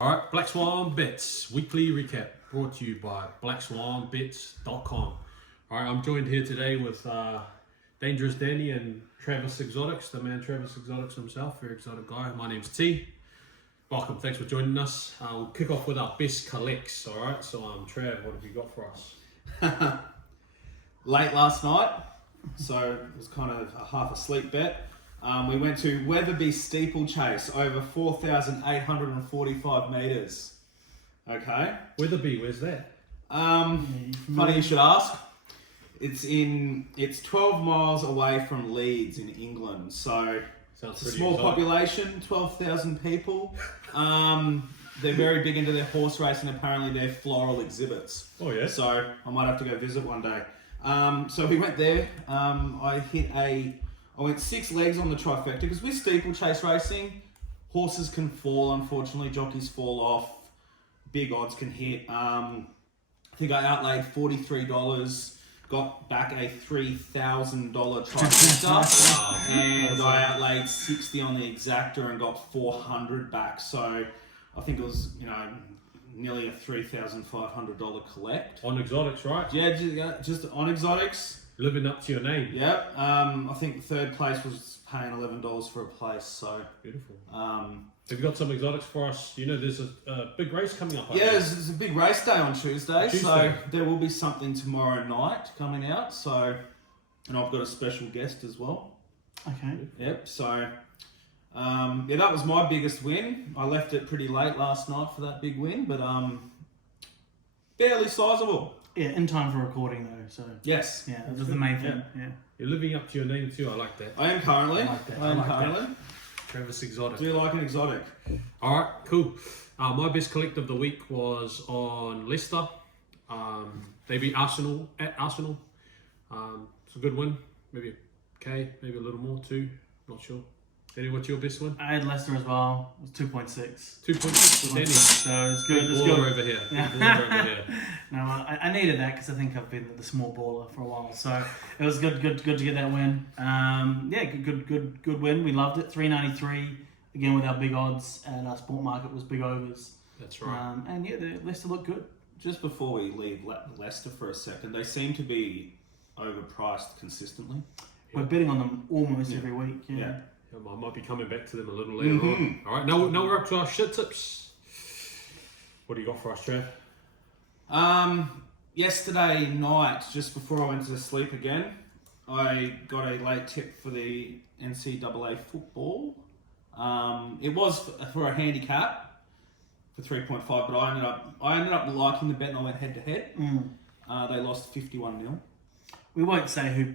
All right, BlackSwanBets Weekly Recap brought to you by BlackSwanBets.com. All right, I'm joined here today with Dangerous Danny and Travis Exotics, the man Travis Exotics himself, very exotic guy. My name's T. Welcome, thanks for joining us. We'll kick off with our best collects. All right, so Trav, what have you got for us? Late last night, so it was kind of a half asleep bet. We went to Weatherby steeplechase over 4,845 metres. Okay. Weatherby, where's that? Funny you should ask. It's 12 miles away from Leeds in England, so Sounds it's a pretty small exotic. population, 12,000 people. They're very big into their horse racing, apparently they're floral exhibits. Oh yeah. So I might have to go visit one day. So we went there. I went 6 legs on the trifecta because with steeplechase racing, horses can fall, unfortunately, jockeys fall off, big odds can hit. I think I outlaid $43, got back a $3,000 trifecta, and I outlaid $60 on the exacta and got $400 back. So I think it was, nearly a $3,500 collect. On exotics, right? Yeah, just on exotics. Living up to your name. Yep. I think third place was paying $11 for a place. So Beautiful. have Have you got some exotics for us? There's a big race coming up. there's a big race day on Tuesday, so Tuesday. there will be something tomorrow night coming out. So, and I've got a special guest as well. Okay. Yep. So, that was my biggest win. I left it pretty late last night for that big win, but fairly sizable. Yeah, in time for recording though, so Yes. yeah, that was the main thing. Yeah. You're living up to your name too. I like that. I am currently. I like that. I am I like that. currently. Travis Exotic. Do you like an exotic? All right, cool. My best collect of the week was on Leicester. They beat Arsenal at Arsenal. It's a good win. Maybe a K, maybe a little more too. Not sure. Danny, what's your best one? I had Leicester as well. It was 2.6. 2.6 for Danny. So it's good. It's Baller good. over here. Yeah. Big baller over here. No, I needed that because I think I've been the small baller for a while. So it was good to get that win. Yeah, good win. We loved it. 393 again with our big odds, and our sport market was big overs. That's right. And yeah, the Leicester looked good. Just before we leave Leicester for a second, they seem to be overpriced consistently. We're betting on them almost Yeah. every week. Yeah. I might be coming back to them a little later on. All right, now we're up to our shit tips. What do you got for us, Trav? Yesterday night, just before I went to sleep again, I got a late tip for the NCAA football. It was for a handicap for 3.5, but I ended up liking the bet and I went head to head. They lost 51-0. We won't say who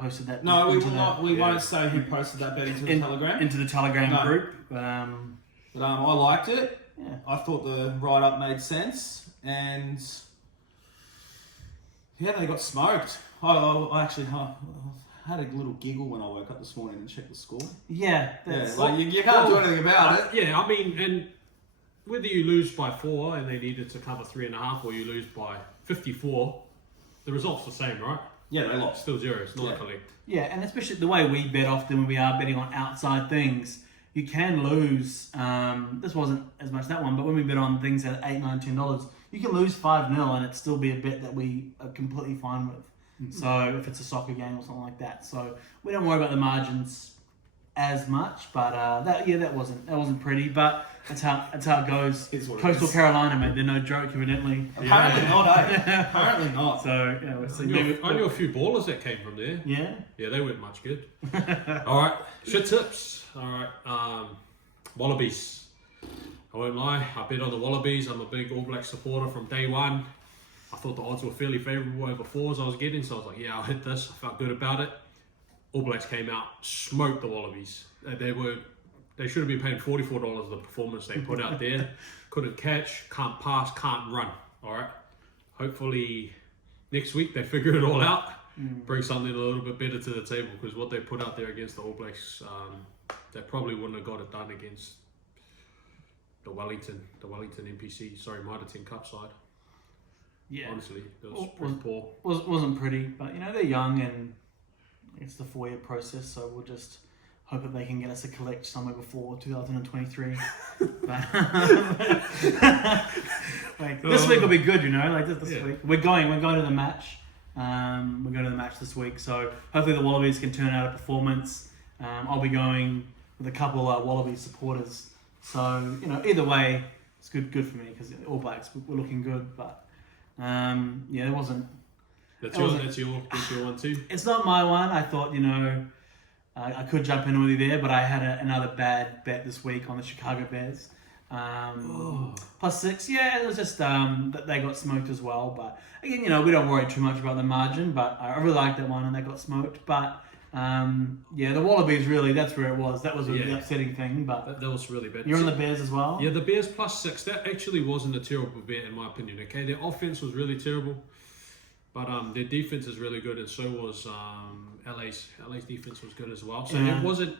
posted that. No, we into will the- not. We won't say who posted that bet into the Telegram. Into the Telegram No. group. But I liked it. Yeah. I thought the write-up made sense, and yeah, they got smoked. I actually had a little giggle when I woke up this morning and checked the score. Yeah, Yeah, that's like you can't do anything about it. Yeah, I mean, and whether you lose by 4 and they needed to cover 3.5, or you lose by 54, the result's the same, right? Yeah, they lost. Still zero. It's not Yeah. a collect. yeah, and especially the way we bet often when we are betting on outside things, you can lose. This wasn't as much that one, but when we bet on things at $8, $9, $10, you can lose 5-0 and it still be a bet that we are completely fine with. So if it's a soccer game or something like that, so we don't worry about the margins as much. But that wasn't pretty. But that's how it goes. It's what it Coastal is. Carolina, mate, they're no joke, evidently. Apparently not, eh? Apparently not. So yeah, we'll see. I knew a few ballers that came from there. Yeah. Yeah, they weren't much good. All right, shit tips. All right, Wallabies. I won't lie, I bet on the Wallabies. I'm a big All Black supporter from day one. I thought the odds were fairly favourable over 4s I was getting, so I was like, yeah, I'll hit this. I felt good about it. All Blacks came out, smoked the Wallabies. They should have been paying $44 the performance they put out there. Couldn't catch, can't pass, can't run. All right. Hopefully next week they figure it all out, bring something a little bit better to the table, because what they put out there against the All Blacks, they probably wouldn't have got it done against the Wellington NPC, Mitre 10 Cup side. Yeah. Honestly, it was pretty poor. Wasn't pretty, but they're young and it's the 4-year process, so we'll just hope that they can get us a collect somewhere before 2023. But, this week will be good, this week. We're going to the match. We're going to the match this week, so hopefully the Wallabies can turn out a performance. I'll be going with a couple of Wallabies supporters. So, either way, it's good for me because All Blacks were looking good. But, there wasn't... That's your one too? It's not my one. I thought, I could jump in with you there, but I had another bad bet this week on the Chicago Bears. +6. Yeah, it was just that they got smoked as well. But again, we don't worry too much about the margin. But I really liked that one, and they got smoked. But the Wallabies really, that's where it was. That was the upsetting thing. But that was really bad. You're on the Bears as well. Yeah, the Bears +6. That actually wasn't a terrible bet in my opinion. Okay, their offense was really terrible. But their defense is really good, and so was LA's defense was good as well. So it wasn't.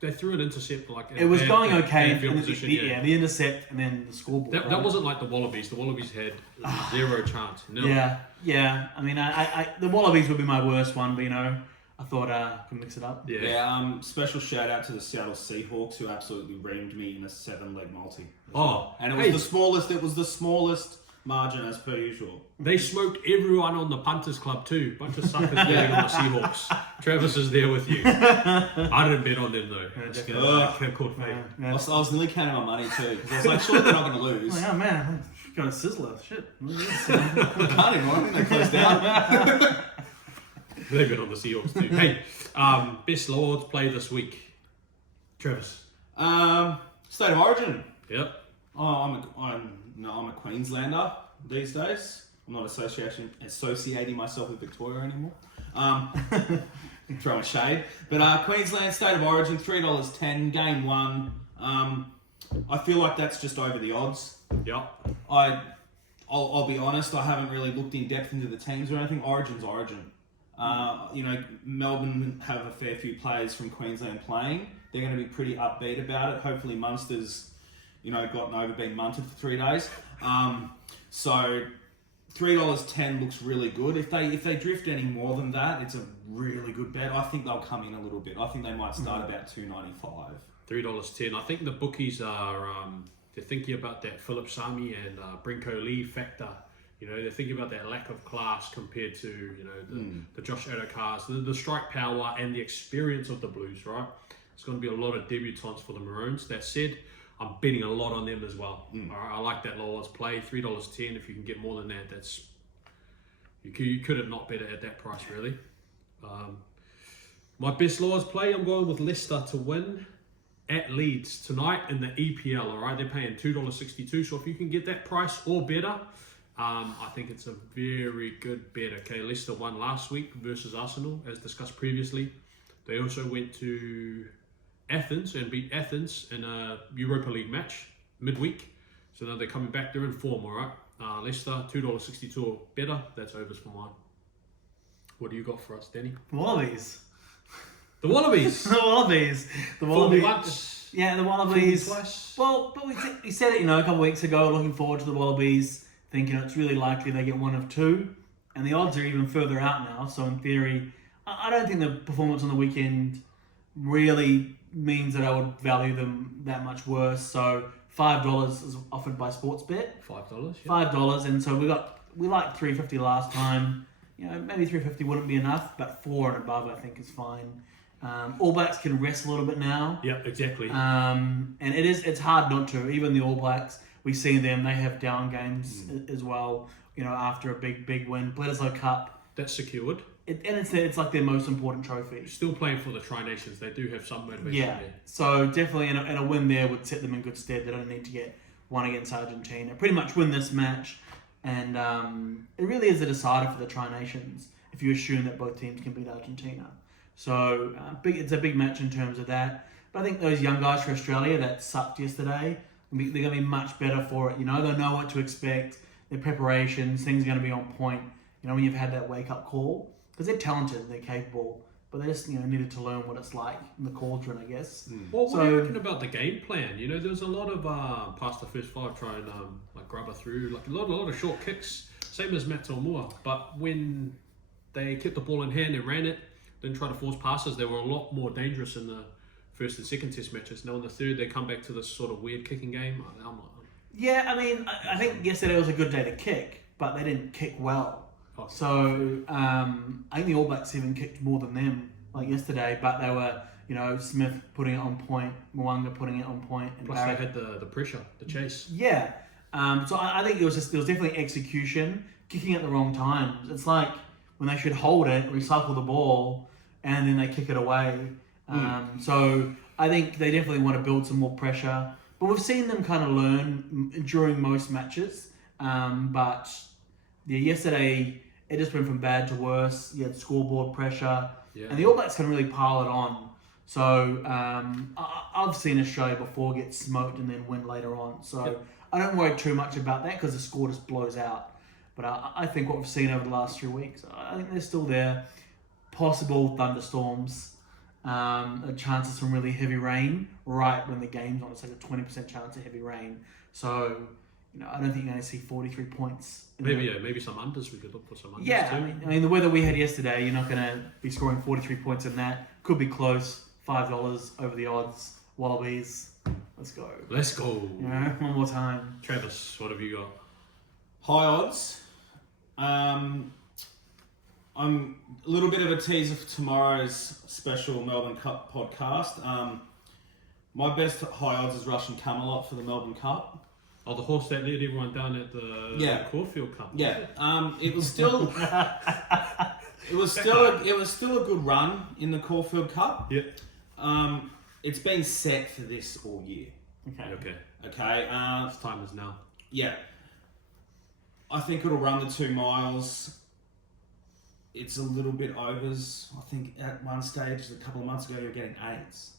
They threw an intercept it was going okay. Field position, the intercept and then the scoreboard. That wasn't like the Wallabies. The Wallabies had zero chance. No. Yeah. I mean, I the Wallabies would be my worst one, but I thought I could mix it up. Yeah. Special shout out to the Seattle Seahawks who absolutely reamed me in a 7-leg multi. And it was the smallest. It was the smallest margin as per usual. They smoked everyone on the punters club too. Bunch of suckers betting on the Seahawks. Travis is there with you. I didn't bet on them though. Caught me. I was nearly counting my money too because I was like, surely they're not going to lose. Oh man, got a sizzler. Shit. I can't anymore. I think they closed down. They bet on the Seahawks too. Hey, best Lords play this week. Travis. State of Origin. Yep. Oh, I'm a Queenslander these days. I'm not associating myself with Victoria anymore. Throwing shade. But Queensland State of Origin, $3.10, game 1. I feel like that's just over the odds. Yep. I'll be honest, I haven't really looked in depth into the teams or anything. Origin's Origin. Melbourne have a fair few players from Queensland playing. They're going to be pretty upbeat about it. Hopefully Munster's gotten over being munted for 3 days. So $3.10 looks really good. If they drift any more than that, it's a really good bet. I think they'll come in a little bit. I think they might start about $2.95. $3.10. I think the bookies are they're thinking about that Philip Sami and Brinko Lee factor. They're thinking about that lack of class compared to the Josh Adokars, the strike power and the experience of the Blues. Right, it's going to be a lot of debutants for the Maroons. That said, I'm betting a lot on them as well. All right, I like that low odds play. $3.10. If you can get more than that, that's you couldn't not bet it at that price really. My best low odds play, I'm going with Leicester to win at Leeds tonight in the EPL. All right, they're paying $2.62. So if you can get that price or better, I think it's a very good bet. Okay, Leicester won last week versus Arsenal, as discussed previously. They also went to Athens and beat Athens in a Europa League match midweek. So now they're coming back. They're in form, all right? Leicester, $2.62 or better. That's overs for mine. What do you got for us, Danny? Wallabies. The Wallabies. The Wallabies. Yeah, the Wallabies. Twice. Well, but we said it, a couple of weeks ago, looking forward to the Wallabies, thinking it's really likely they get one of two. And the odds are even further out now. So in theory, I don't think the performance on the weekend really means that I would value them that much worse. So $5 is offered by Sportsbet. $5, yeah. $5, and so we liked $3.50 last time. Maybe $3.50 wouldn't be enough, but $4 and above I think is fine. All Blacks can rest a little bit now. Yep, exactly. And it's hard not to. Even the All Blacks, we see them, they have down games as well. After a big win, Bledisloe Cup. That's secured. It's like their most important trophy. Still playing for the Tri-Nations. They do have some motivation there. So definitely and a win there would set them in good stead. They don't need to get one against Argentina. Pretty much win this match. And it really is a decider for the Tri-Nations if you assume that both teams can beat Argentina. So it's a big match in terms of that. But I think those young guys for Australia that sucked yesterday, they're going to be much better for it. They'll know what to expect. Their preparations, things are going to be on point. When you've had that wake-up call. Because they're talented, they're capable, but they just needed to learn what it's like in the cauldron, I guess. Well, what do you reckon about the game plan? There was a lot of past the first five trying grub her through, like a lot of short kicks, same as Matt Moore. But when they kept the ball in hand and ran it, didn't try to force passes. They were a lot more dangerous in the first and second test matches. Now in the third, they come back to this sort of weird kicking game. Yeah, I mean, I think yesterday was a good day to kick, but they didn't kick well. Oh. So I think the All Blacks even kicked more than them like yesterday, but they were, Smith putting it on point, Mwanga putting it on point, and Plus Barrett. they had the pressure, the chase. Yeah. So I think there was definitely execution, kicking at the wrong times. It's like when they should hold it, recycle the ball, and then they kick it away. So I think they definitely want to build some more pressure. But we've seen them kind of learn during most matches. But yeah, yesterday it just went from bad to worse. You had scoreboard pressure, and the All Blacks can really pile it on. So I've seen Australia before get smoked and then win later on. So I don't worry too much about that because the score just blows out. But I think what we've seen over the last 3 weeks, I think they're still there. Possible thunderstorms, chances from really heavy rain right when the game's on. It's like a 20% chance of heavy rain. So, I don't think you're going to see 43 points. Maybe some unders. We could look for some unders too. I mean, the weather we had yesterday, you're not going to be scoring 43 points in that. Could be close. $5 over the odds. Wallabies. Let's go. Let's go. One more time. Travis, what have you got? High odds. I'm a little bit of a teaser for tomorrow's special Melbourne Cup podcast. My best high odds is Russian Camelot for the Melbourne Cup. Oh, the horse that led everyone down at the Caulfield Cup. Yeah. It was still it was still a good run in the Caulfield Cup. Yeah. It's been set for this all year. Okay. Its time is now. Yeah. I think it'll run the 2 miles. It's a little bit overs. I think at one stage, a couple of months ago, you were getting 8s.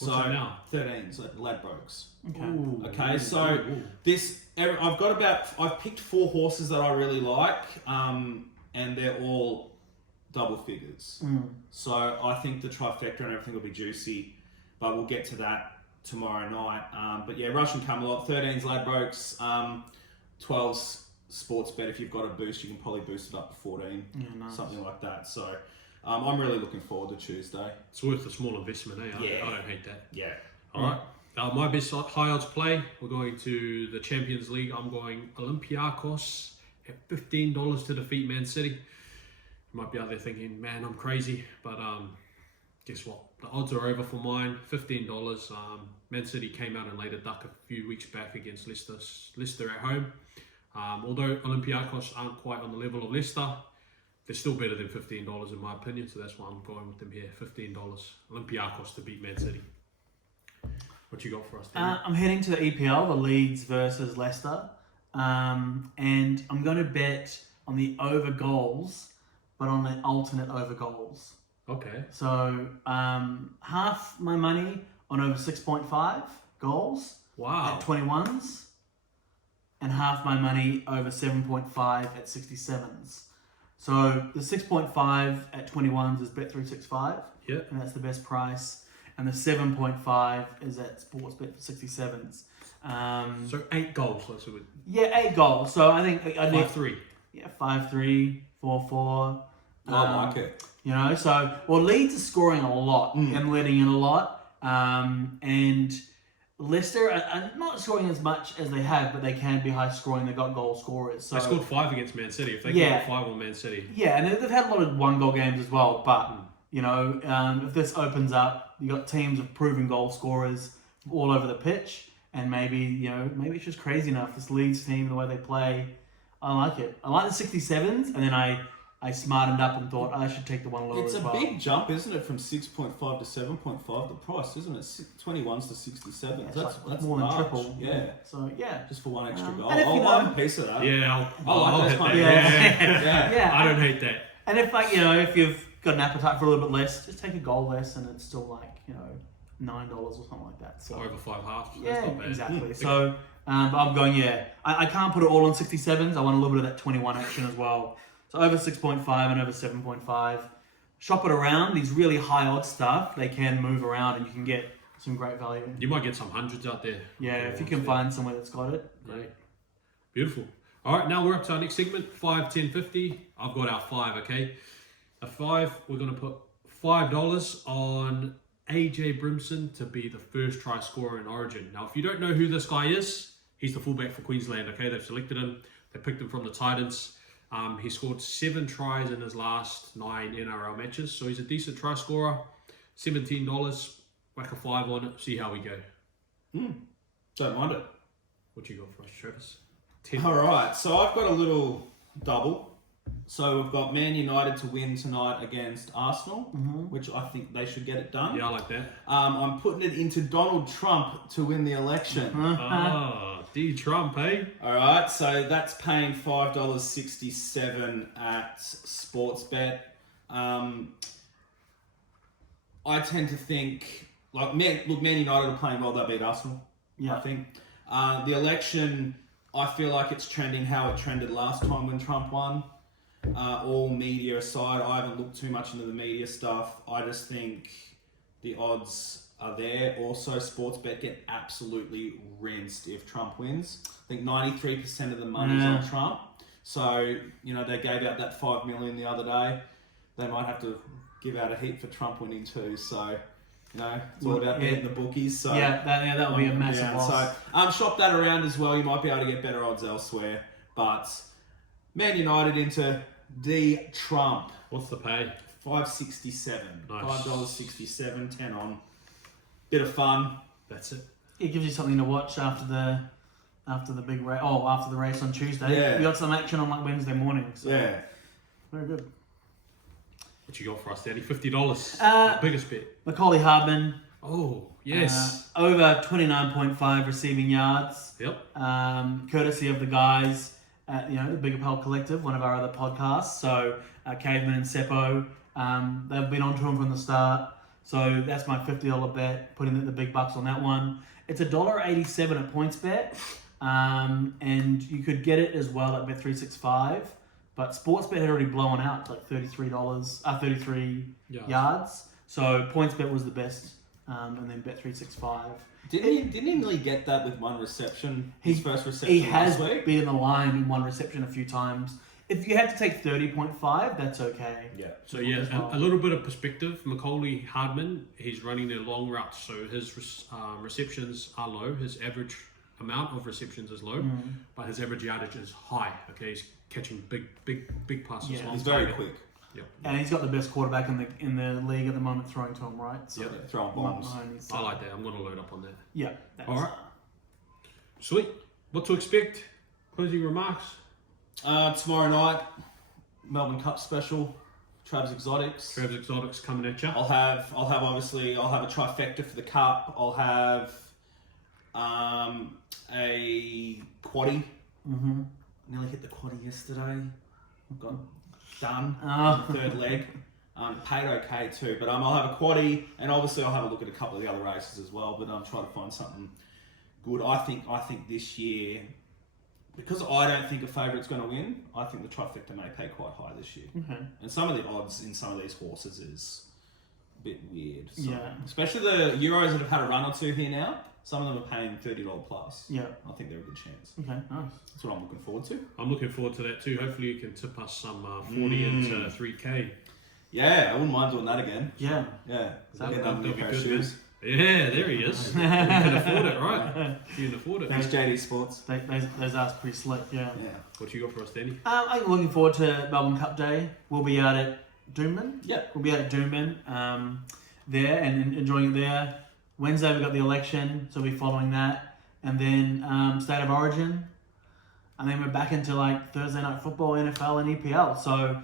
What's it now? 13s, like Ladbrokes. Okay. So I've picked 4 horses that I really like, and they're all double figures. So I think the trifecta and everything will be juicy, but we'll get to that tomorrow night. But yeah, Russian Camelot, 13s Ladbrokes, 12s sports bet. If you've got a boost, you can probably boost it up to 14, something like that. So I'm really looking forward to Tuesday. It's worth a small investment, eh? I don't hate that. Yeah. All right. My best high odds play, we're going to the Champions League. I'm going Olympiacos at $15 to defeat Man City. You might be out there thinking, man, I'm crazy. But guess what? The odds are over for mine. $15. Man City came out and laid a duck a few weeks back against Leicester at home. Although Olympiacos aren't quite on the level of Leicester, they're still better than $15 in my opinion. So that's why I'm going with them here. $15. Olympiacos to beat Man City. What you got for us, Danny? I'm heading to the EPL, the Leeds versus Leicester. And I'm going to bet on the over goals, but on the alternate over goals. Okay. So half my money on over 6.5 goals at 21s, and half my money over 7.5 at 67s. So the 6.5 at 21s is Bet365, and that's the best price. And the 7.5 is at Sportsbet for 67s. So 8 goals, let's do it. Yeah, 8 goals. So I think I need 5-3. Yeah, 5-3, 4-4. I like it. Leeds are scoring a lot and letting in a lot. And Leicester are not scoring as much as they have, but they can be high scoring. They've got goal scorers. So they scored 5 against Man City. If they get 5 on Man City. Yeah, and they've had a lot of 1-goal games as well. But, if this opens up, you've got teams of proven goal scorers all over the pitch. And maybe it's just crazy enough. This Leeds team, the way they play, I like it. I like the 67s, and then I smartened up and thought I should take the one lower as well. It's a big jump, isn't it, from 6.5 to 7.5, the price, isn't it? 21s to 67s. Yeah, that's more than triple. Yeah. So, yeah. Just for one extra goal. And if I'll have a piece of that. Yeah, I'll hit that. Yeah. I don't hate that. And if you've got an appetite for a little bit less, just take a goal less, and it's still $9 or something like that. So over 5 halves. Yeah, that's not bad. exactly. So, but I'm going, I can't put it all on 67s. I want a little bit of that 21 action as well. So over 6.5 and over 7.5. Shop it around. These really high odds stuff, they can move around and you can get some great value. You might get some hundreds out there. Yeah, if you can find somewhere that's got it. Great. Beautiful. All right, now we're up to our next segment, 5, 10, 50. I've got our 5, okay? A 5, we're going to put $5 on AJ Brimson to be the first try scorer in Origin. Now, if you don't know who this guy is, he's the fullback for Queensland. Okay, they've selected him. They picked him from the Titans. He scored 7 tries in his last 9 NRL matches, so he's a decent try scorer. $17. Whack a 5 on it. See how we go. Don't mind it. What you got for us, Travis? 10. All right, so I've got a little double. So we've got Man United to win tonight against Arsenal, which I think they should get it done. Yeah, I like that. I'm putting it into Donald Trump to win the election. D Trump, eh? All right, so that's paying $5.67 at Sportsbet. I tend to think, Man United are playing well, they beat Arsenal, I think. The election, I feel like it's trending how it trended last time when Trump won. All media aside, I haven't looked too much into the media stuff. I just think the odds are there. Also, Sportsbet get absolutely rinsed if Trump wins. I think 93% of the money's on Trump. So, they gave out that $5 million the other day. They might have to give out a heap for Trump winning too. So, it's all about betting the bookies. So that would be a massive loss. So, shop that around as well. You might be able to get better odds elsewhere. But Man United into D Trump. What's the pay? $5.67. Nice. $5.67, 10 on. Bit of fun. That's it. It gives you something to watch after the big race. After the race on Tuesday. Yeah. We got some action on Wednesday morning. So Yeah. very good. What you got for us, Daddy? $50. Biggest bet. Macaulay Hardman. Oh, yes. Over 29.5 receiving yards. Yep. Courtesy of the guys at the Big Apple Collective, one of our other podcasts. So Caveman and Seppo, they've been on to him from the start. So that's my $50 bet, putting the big bucks on that one. It's $1.87 at PointsBet, and you could get it as well at Bet365. But Sportsbet had already blown out like $33 yards. So PointsBet was the best, and then Bet365. Didn't he nearly get that with one reception? His first reception He has last week? been in the line in one reception a few times. If you have to take 30.5, that's okay. Yeah. So a little bit of perspective. Macaulay Hardman, he's running their long routes, so his receptions are low. His average amount of receptions is low, but his average yardage is high. Okay, he's catching big passes. Yeah, He's very quick. Yep. And he's got the best quarterback in the league at the moment throwing to him, right? So Throwing bombs. I like that. I'm going to load up on that. Yeah. That's, All right. Sweet. What to expect? Closing remarks? Tomorrow night, Melbourne Cup special, Trav's Exotics. Trav's Exotics coming at you. I'll have a trifecta for the cup. I'll have a quaddie. Nearly hit the quaddie yesterday. Got done. The third leg. Paid okay too, but I'll have a quaddie, and obviously I'll have a look at a couple of the other races as well. But I'm trying to find something good. I think this year, because I don't think a favourite's going to win, I think the trifecta may pay quite high this year. And some of the odds in some of these horses is a bit weird. So, especially the Euros that have had a run or two here now. Some of them are paying $30 plus. Yeah. I think they're a good chance. Okay, nice. That's what I'm looking forward to. I'm looking forward to that too. Hopefully you can tip us some 40 into 3K. Yeah, I wouldn't mind doing that again. Yeah. Yeah. That'd Getting be a pair of good, shoes. Yeah, there he is. You can afford it, right? You can afford it. Thanks, JD Sports. Those are pretty slick, yeah. What you got for us, Danny? I'm looking forward to Melbourne Cup Day. We'll be out at Doomben. Yeah. We'll be out at Doomben there and enjoying it there. Wednesday we've got the election, so we'll be following that. And then State of Origin. And then we're back into like Thursday night football, NFL and EPL. So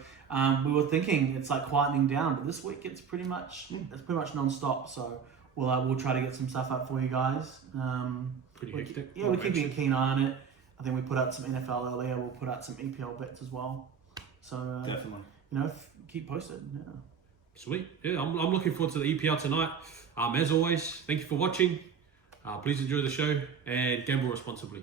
we were thinking it's like quietening down, but this week it's pretty much non-stop. So we'll try to get some stuff up for you guys. Pretty hectic. Yeah, we're keeping a keen eye on it. I think we put out some NFL earlier. We'll put out some EPL bets as well. So Definitely. Keep posted. Yeah. Sweet. Yeah, I'm looking forward to the EPL tonight. As always, thank you for watching. Please enjoy the show and gamble responsibly.